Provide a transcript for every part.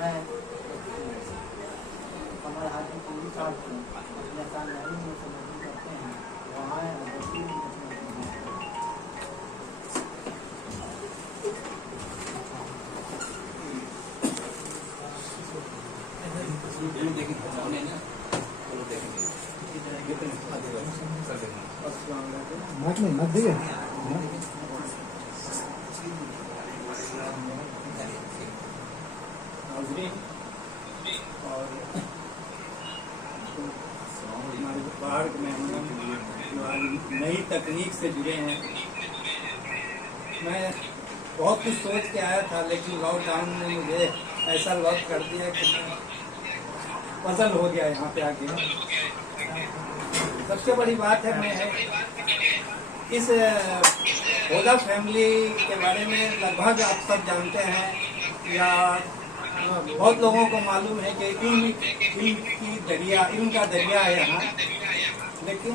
मैं कमल हाथी पूरी साल अपने खानदानी में समझी करते हैं वहाँ मत दिए और हमारे बाहर के मेहमान जो आज नई तकनीक से जुड़े हैं। मैं बहुत कुछ सोच के आया था, लेकिन लॉकडाउन ने मुझे ऐसा लॉक कर दिया कि मैं पजल हो गया यहाँ पे आके। सबसे बड़ी बात है, मैं इस होदा फैमिली के बारे में लगभग आप सब जानते हैं या बहुत लोगों को मालूम है कि इल्म का दरिया है यहाँ। लेकिन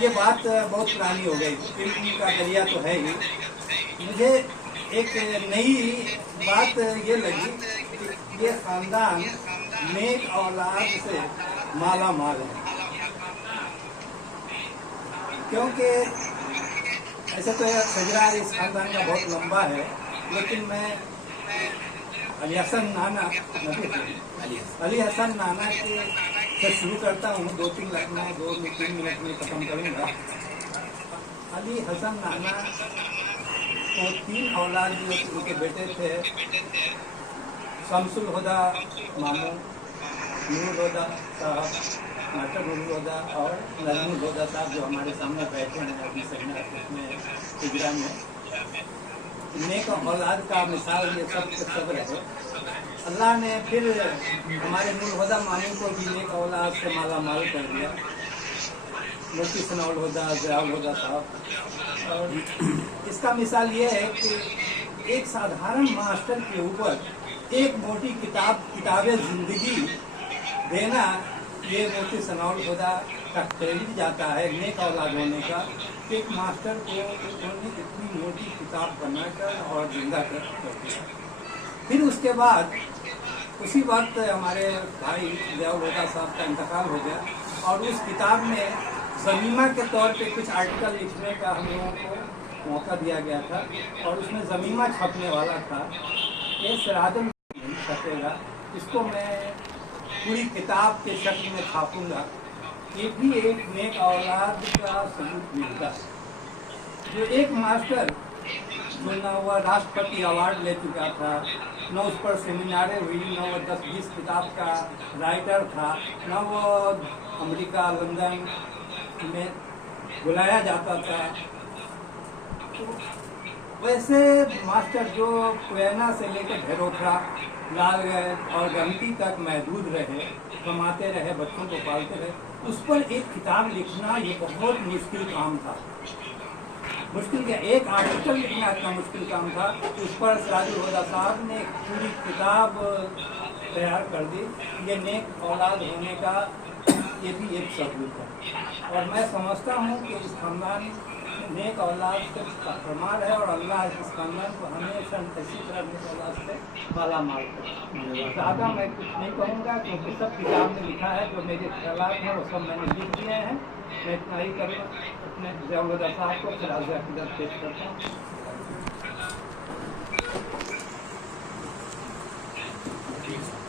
ये बात बहुत पुरानी हो गई। इल्म का दरिया तो है ही। मुझे एक नई बात ये लगी कि ये खानदान नेक औलाद से माला माल है। क्योंकि ऐसा तो सजरा इस खानदान का बहुत लंबा है, लेकिन मैं अली हसन नाना के से शुरू करता हूँ। 2-3 मिनट में खत्म करूँगा। अली हसन नाना को 3 औलाद भी उनके बेटे थे। शमसुल हुदा मामू, नूर हुदा साहब, नाटर नूर हुदा और नजमुल हुदा साहब जो हमारे सामने बैठे हैं अभी में हिजरा में। नेक औलाद का मिसाल ये सब रहे। अल्लाह ने फिर हमारे नूर हुदा मामू को भी नेक औलाद से माला माल कर दिया। मुफ्ती सनाउल हुदा, ज़ियाउल हुदा साहब। और इसका मिसाल ये है कि एक साधारण मास्टर के ऊपर एक मोटी किताबें जिंदगी देना, ये मुफ्ती सनाउल हुदा का क्रेडिट जाता है नेक औलाद होने का। एक मास्टर को उन्होंने इतनी मोटी किताब बनाकर और जिंदा कर दिया। फिर उसके बाद उसी वक्त हमारे भाई ज़ियाउल हुदा साहब का इंतकाल हो गया और उस किताब में ज़मीमा के तौर पे कुछ आर्टिकल लिखने का हम लोगों को मौका दिया गया था और उसमें ज़मीमा छपने वाला था। ये सिराजुल छपेगा, इसको मैं पूरी किताब के शक्ल में छापूंगा। ये भी एक नेक औलाद का सबूत मिलता है। जो एक मास्टर जो न वह राष्ट्रपति अवार्ड ले चुका था, न उस पर सेमिनारें हुई, न वो 10-20 किताब का राइटर था, न वो अमेरिका लंदन में बुलाया जाता था। तो वैसे मास्टर जो कोयना से लेकर भेरोखरा, लालगंज और गमती तक महदूद रहे, कमाते रहे, बच्चों को पालते रहे, उस पर एक किताब लिखना ये बहुत मुश्किल काम था। मुश्किल क्या, एक आर्टिकल लिखना इतना मुश्किल काम था। उस पर सिराजुल हुदा साहब ने एक पूरी किताब तैयार कर दी। ये नेक औलाद होने का ये भी एक सबूत है। और मैं समझता हूँ कि इस खानदान नेक औलाद का प्रमाण है और अल्लाह इस खानदान को हमेशा इसी तरह नेक औलाद से माला माल करे। ज़्यादा मैं कुछ नहीं कहूँगा क्योंकि सब किताब में लिखा है। जो मेरे ख्यालात हैं वो सब मैंने लिख दिए हैं। मैं इतना ही करूँ, अपने ज़ियाउल हुदा साहब को फिर आज़ाद पेश करता हूँ।